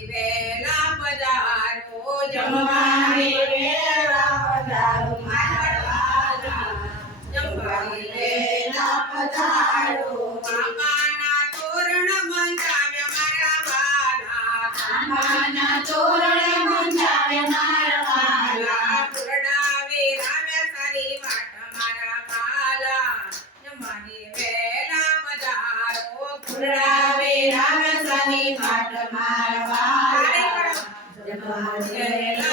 જમવાની વેલા પધારો જમવાની વેલા પધારો. Yeah.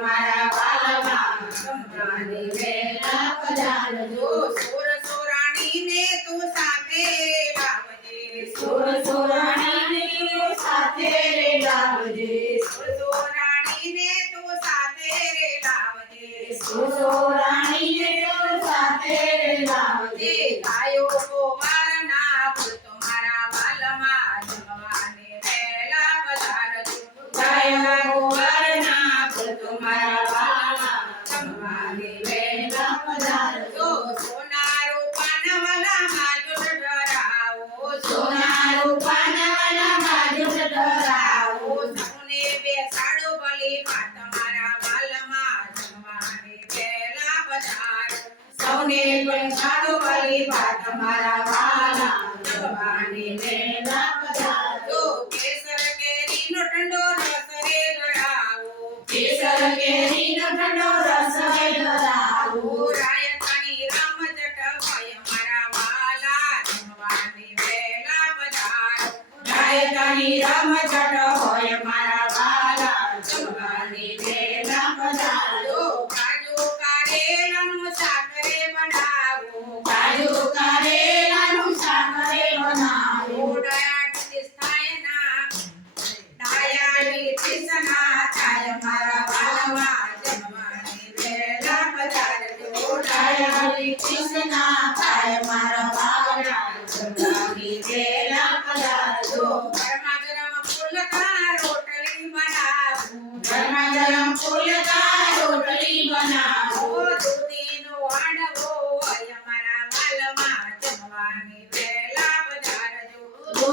મારા બાલમાં Krishna, Hare Mara Bhavana.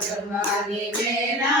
જમવાની બેના